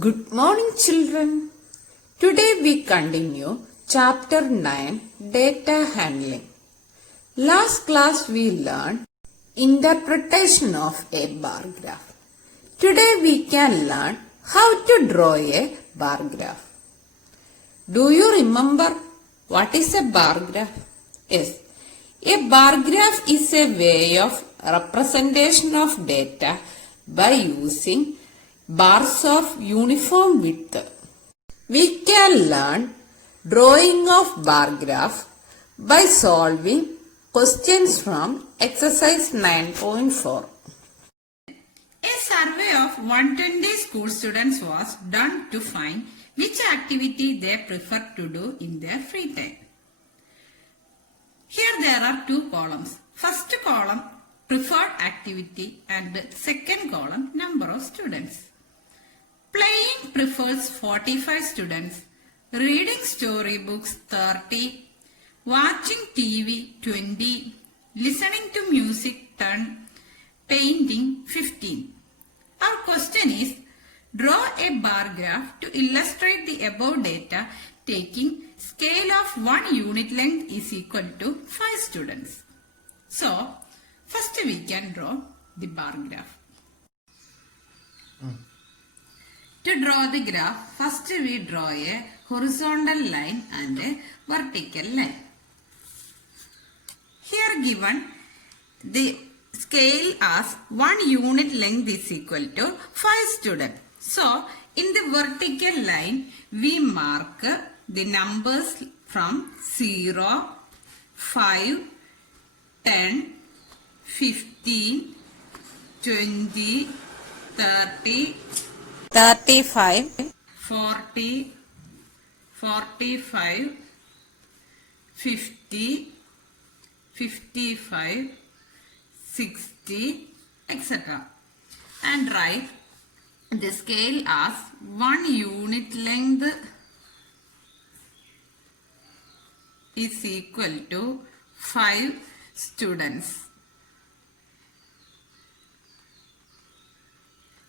Good morning, children. Today we continue chapter 9 Data Handling. Last class we learned interpretation of a bar graph. Today we can learn how to draw a bar graph. Do you remember what is a bar graph? Yes, a bar graph is a way of representation of data by using bars of uniform width. We can learn drawing of bar graph by solving questions from exercise 9.4. A survey of 120 school students was done to find which activity they prefer to do in their free time. Here there are two columns. First column preferred activity and second column number of students. Playing prefers 45 students, reading storybooks 30, watching TV 20, listening to music 10, painting 15. Our question is, draw a bar graph to illustrate the above data taking scale of 1 unit length is equal to 5 students. So, first we can draw the bar graph. To draw the graph, first we draw a horizontal line and a vertical line. Here given the scale as 1 unit length is equal to 5 students. So, in the vertical line, we mark the numbers from 0, 5, 10, 15, 20, 30, 35, 40, 45, 50, 55, 60, etc. And write the scale as 1 unit length is equal to 5 students.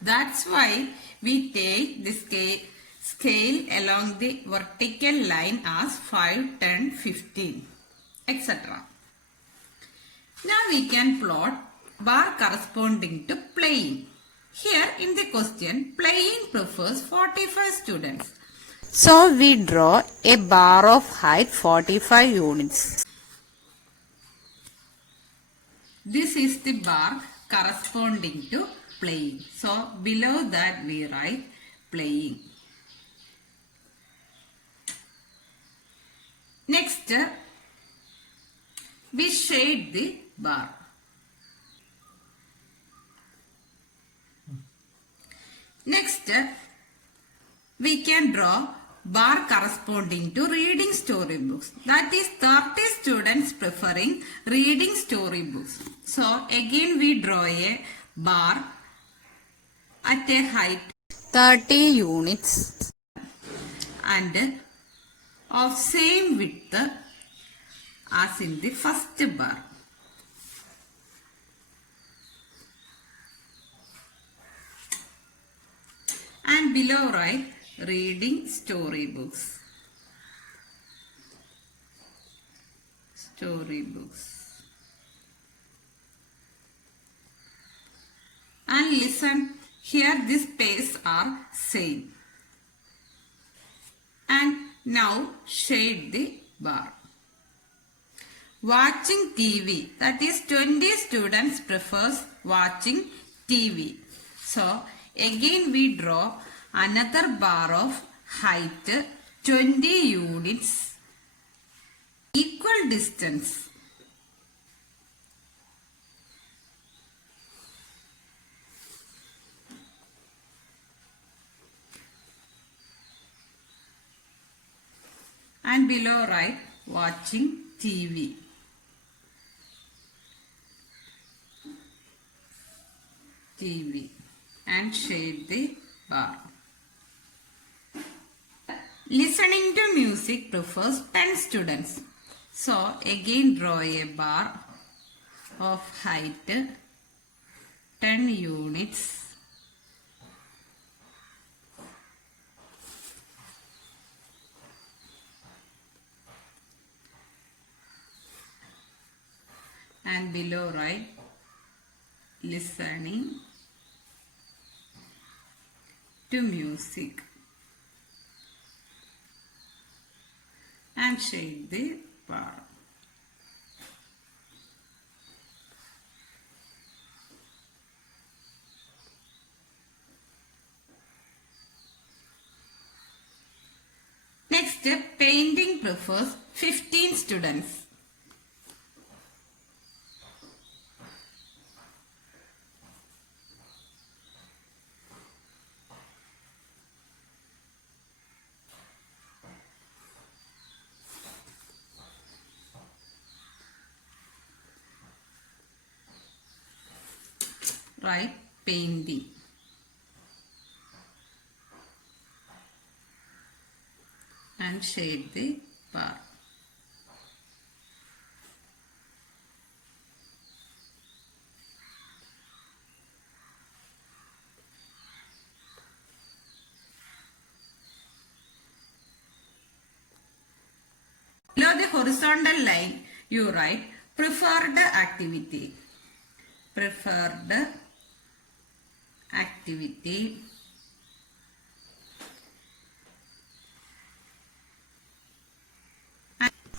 That's why we take the scale along the vertical line as 5, 10, 15, etc. Now we can plot bar corresponding to playing. Here in the question, playing prefers 45 students. So we draw a bar of height 45 units. This is the bar corresponding to playing. So below that we write playing. Next, we shade the bar. Next, we can draw bar corresponding to reading storybooks. That is 30 students preferring reading storybooks. So again we draw a bar at a height 30 units and of same width as in the first bar. And below write reading storybooks. Storybooks. And listen, here this space are same. And now shade the bar. Watching TV, that is 20 students prefers watching TV. So again we draw another bar of height 20 units, equal distance. And below write watching TV. TV and shade the bar. Listening to music prefers 10 students. So again draw a bar of height 10 units, and below write listening to music and shade the bar. Next, painting prefers 15 students. Write painting. And shade the bar. Below the horizontal line, you write preferred activity. Preferred activity.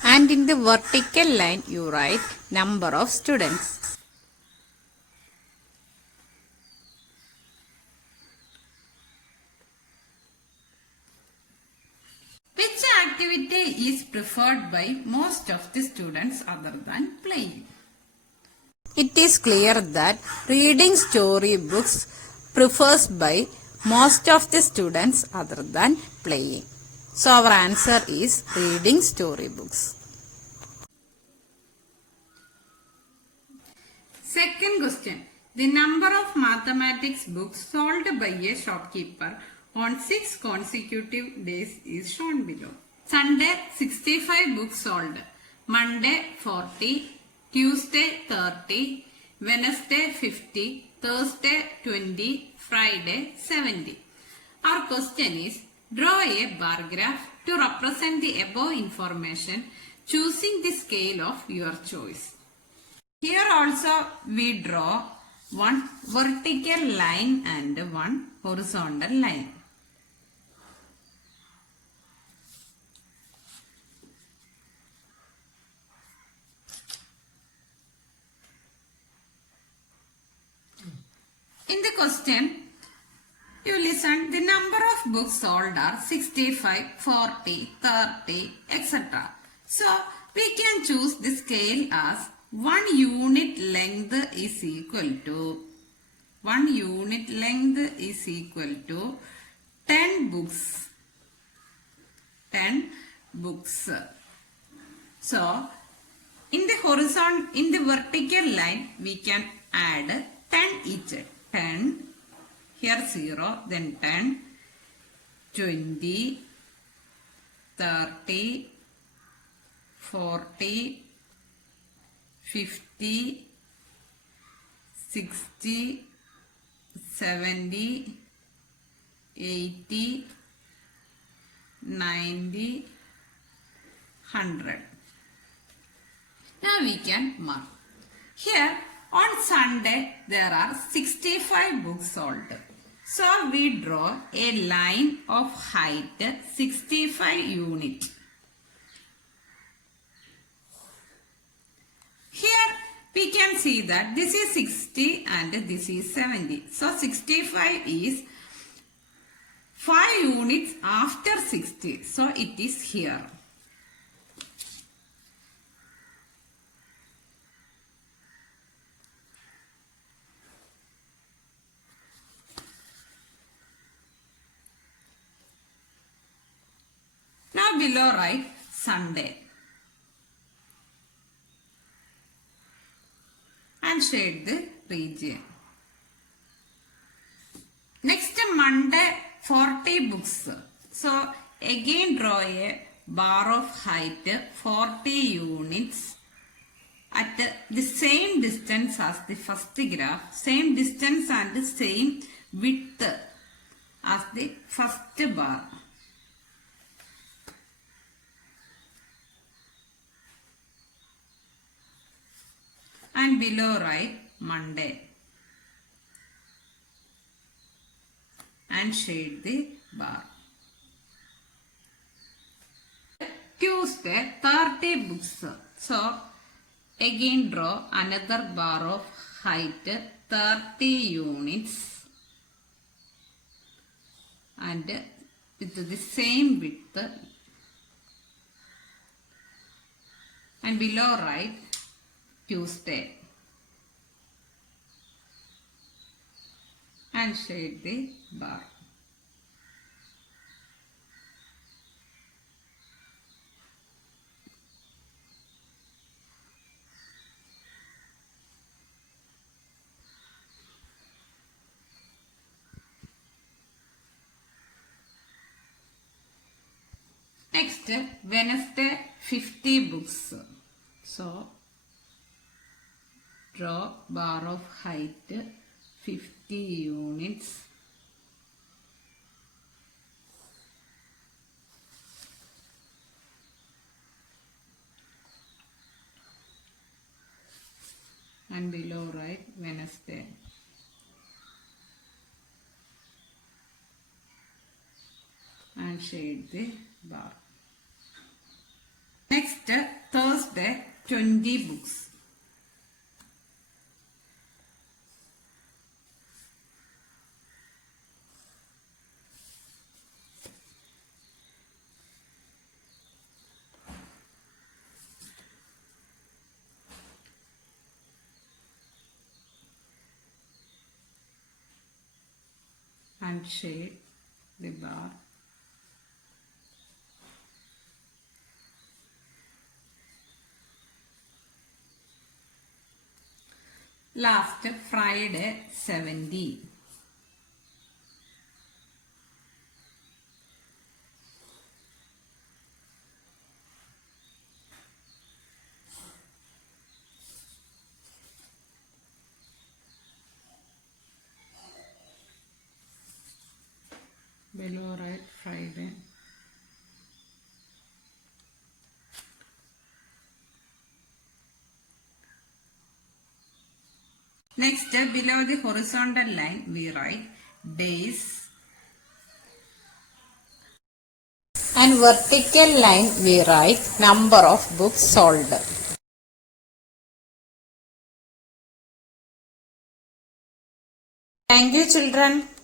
And in the vertical line, you write number of students. Which activity is preferred by most of the students other than playing? It is clear that reading storybooks prefers by most of the students other than playing. So our answer is reading storybooks. Second question. The number of mathematics books sold by a shopkeeper on 6 consecutive days is shown below. Sunday 65 books sold. Monday 40. Tuesday 30. Wednesday 50. Thursday 20. Friday 70. Our question is, draw a bar graph to represent the above information choosing the scale of your choice. Here also we draw one vertical line and one horizontal line. In the question, you listen, the number of books sold are 65, 40, 30, etc. So, we can choose the scale as 1 unit length is equal to 10 books. 10 books. So, in the vertical line, we can add 10 each. 10, here 0, then 10, 20, 30, 40, 50, 60, 70, 80, 90, 100. Now we can mark. Here on Sunday there are 65 books sold. So we draw a line of height 65 unit. Here we can see that this is 60 and this is 70. So 65 is 5 units after 60. So it is here. Now below write Sunday and shade the region. Next Monday 40 books. So again draw a bar of height 40 units at the same distance as the first graph, same distance and the same width as the first bar. and below write Monday and shade the bar. Tuesday 30 books. So again draw another bar of height 30 units and with the same width and below write Tuesday and shade the bar. Next, Wednesday 50 books. So draw bar of height 50 units and below write Wednesday. And shade the bar. Next, Thursday 20 books. And shade the bar. Last, Friday 70. Below write Friday. Next, below the horizontal line, we write days. And vertical line we write number of books sold. Thank you, children.